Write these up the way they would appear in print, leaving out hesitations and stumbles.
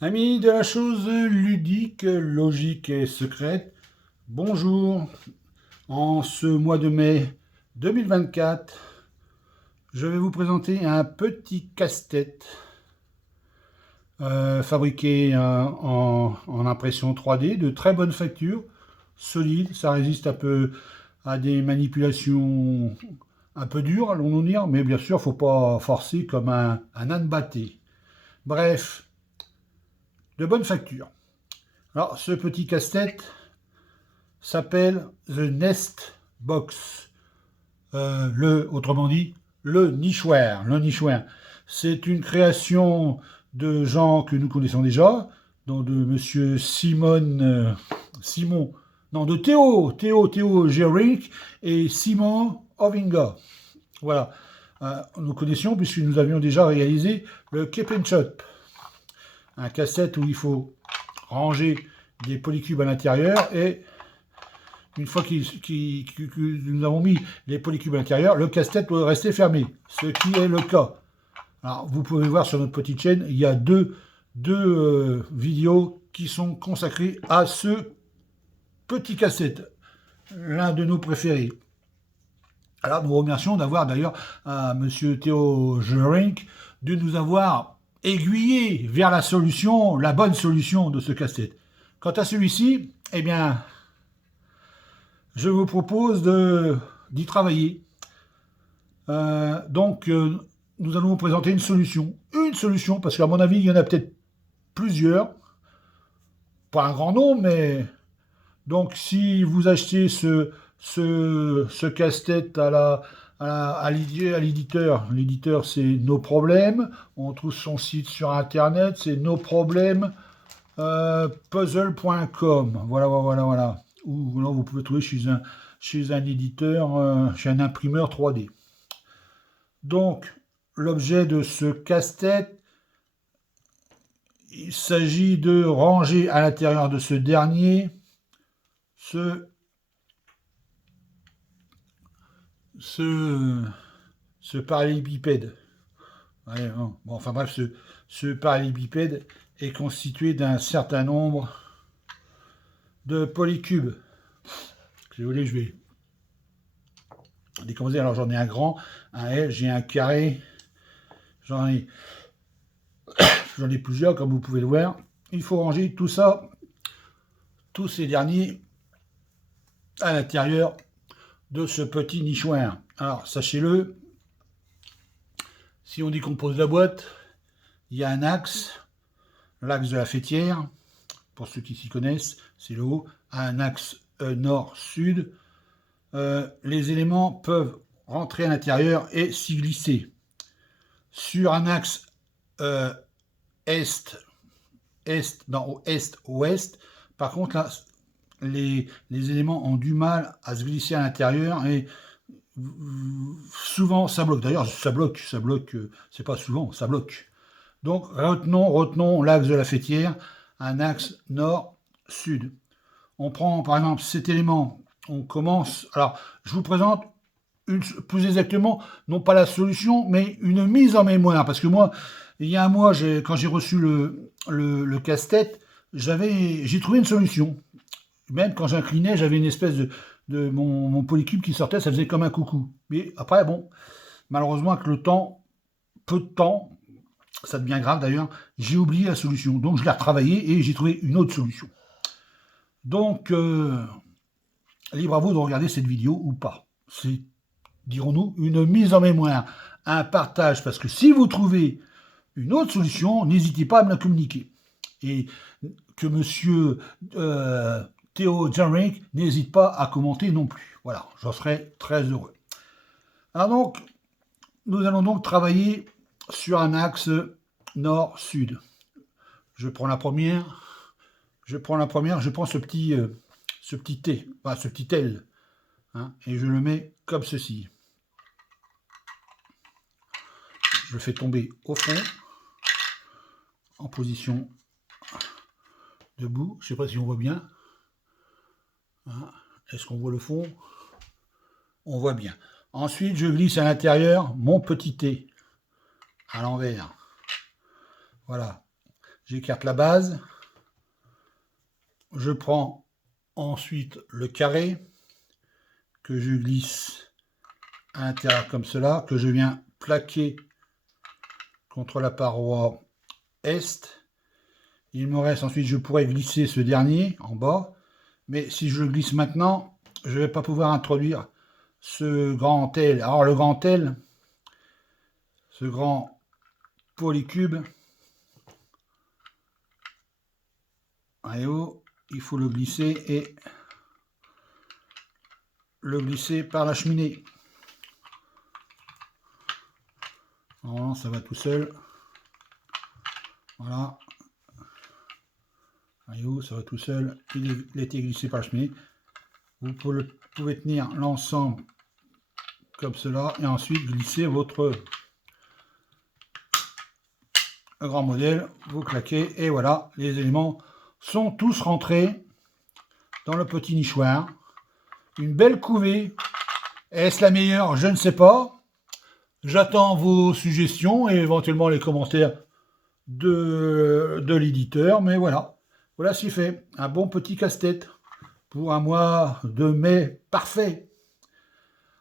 Amis de la chose ludique, logique et secrète, bonjour. En ce mois de mai 2024, je vais vous présenter un petit casse-tête fabriqué en impression 3D de très bonne facture, solide, ça résiste un peu à des manipulations un peu dures, allons-nous dire, mais bien sûr, il ne faut pas forcer comme un âne batté. Bref, de bonne facture. Alors, ce petit casse-tête s'appelle The Nest Box. Autrement dit, le nichoir. Le nichoir. C'est une création de gens que nous connaissons déjà, dont de Monsieur Simon, non, de Théo Gerick et Simon Ovinga. Voilà. Nous connaissions puisque nous avions déjà réalisé le Keep and Shot, un cassette où il faut ranger des polycubes à l'intérieur et une fois que nous avons mis les polycubes à l'intérieur, le casse-tête doit rester fermé, ce qui est le cas. Alors, vous pouvez voir sur notre petite chaîne, il y a deux vidéos qui sont consacrées à ce petit casse-tête, l'un de nos préférés. Alors, nous remercions d'avoir d'ailleurs à Monsieur Théo Gerink de nous avoir aiguillé vers la solution, la bonne solution de ce casse-tête. Quant à celui-ci, eh bien, je vous propose d'y travailler. Nous allons vous présenter une solution. Une solution, parce qu'à mon avis, il y en a peut-être plusieurs. Pas un grand nombre, mais... Donc, si vous achetez ce casse-tête à l'éditeur, l'éditeur, c'est Nos Problèmes. On trouve son site sur Internet, c'est Nos Problèmes puzzle.com. Voilà. Ou là, vous pouvez trouver chez un éditeur, chez un imprimeur 3D. Donc, l'objet de ce casse-tête, il s'agit de ranger à l'intérieur de ce dernier ce parallélépipède. Ouais, bon, enfin bref, ce parallélépipède est constitué d'un certain nombre de polycubes. Si vous voulez, je vais décomposer. Alors j'en ai un grand, un L, j'ai un carré, j'en ai plusieurs, comme vous pouvez le voir. Il faut ranger tout ça, tous ces derniers, à l'intérieur de ce petit nichoir. Alors, sachez-le, si on décompose la boîte, il y a un axe, l'axe de la fêtière, pour ceux qui s'y connaissent, c'est le haut, un axe nord-sud. Les éléments peuvent rentrer à l'intérieur et s'y glisser. Sur un axe est-ouest, par contre, là, les éléments ont du mal à se glisser à l'intérieur et souvent ça bloque. D'ailleurs, ça bloque, c'est pas souvent, ça bloque. Donc, retenons l'axe de la fêtière, un axe nord-sud. On prend par exemple cet élément, on commence. Alors, je vous présente plus exactement, non pas la solution, mais une mise en mémoire. Parce que moi, il y a un mois, quand j'ai reçu le casse-tête, j'ai trouvé une solution. Même quand j'inclinais, j'avais une espèce de mon polycube qui sortait, ça faisait comme un coucou. Mais après, bon, malheureusement, avec le temps, peu de temps, ça devient grave d'ailleurs, j'ai oublié la solution. Donc je l'ai retravaillé et j'ai trouvé une autre solution. Donc, libre à vous de regarder cette vidéo ou pas. C'est, dirons-nous, une mise en mémoire, un partage, parce que si vous trouvez une autre solution, n'hésitez pas à me la communiquer. Et que monsieur Théo Jarink n'hésite pas à commenter non plus. Voilà, j'en serai très heureux. Alors donc, nous allons donc travailler sur un axe nord-sud. Je prends la première, je prends ce petit T, enfin ce petit L, hein, et je le mets comme ceci. Je le fais tomber au fond, en position debout. Je ne sais pas si on voit bien. Hein, est-ce qu'on voit le fond? On voit bien. Ensuite, je glisse à l'intérieur mon petit T, à l'envers. Voilà. J'écarte la base. Je prends ensuite le carré que je glisse à l'intérieur comme cela, que je viens plaquer contre la paroi est. Il me reste ensuite, je pourrais glisser ce dernier en bas, mais si je le glisse maintenant, je ne vais pas pouvoir introduire ce grand L. Alors le grand L, ce grand polycube, il faut le glisser et le glisser par la cheminée. Normalement, ça va tout seul. Voilà. Ça va tout seul. Il a été glissé par la cheminée. Vous pouvez tenir l'ensemble comme cela et ensuite glisser votre grand modèle. Vous claquez et voilà, les éléments sont tous rentrés dans le petit nichoir. Une belle couvée. Est-ce la meilleure? Je ne sais pas. J'attends vos suggestions et éventuellement les commentaires de l'éditeur. Mais voilà, voilà ce qui fait. Un bon petit casse-tête pour un mois de mai parfait.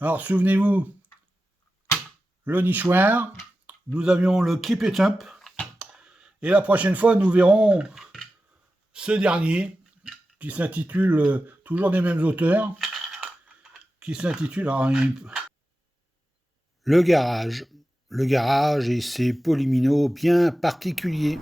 Alors souvenez-vous, le nichoir, nous avions le Keep It Up. Et la prochaine fois, nous verrons ce dernier qui s'intitule, toujours des mêmes auteurs, qui s'intitule Le Garage. Le Garage et ses polyminos bien particuliers.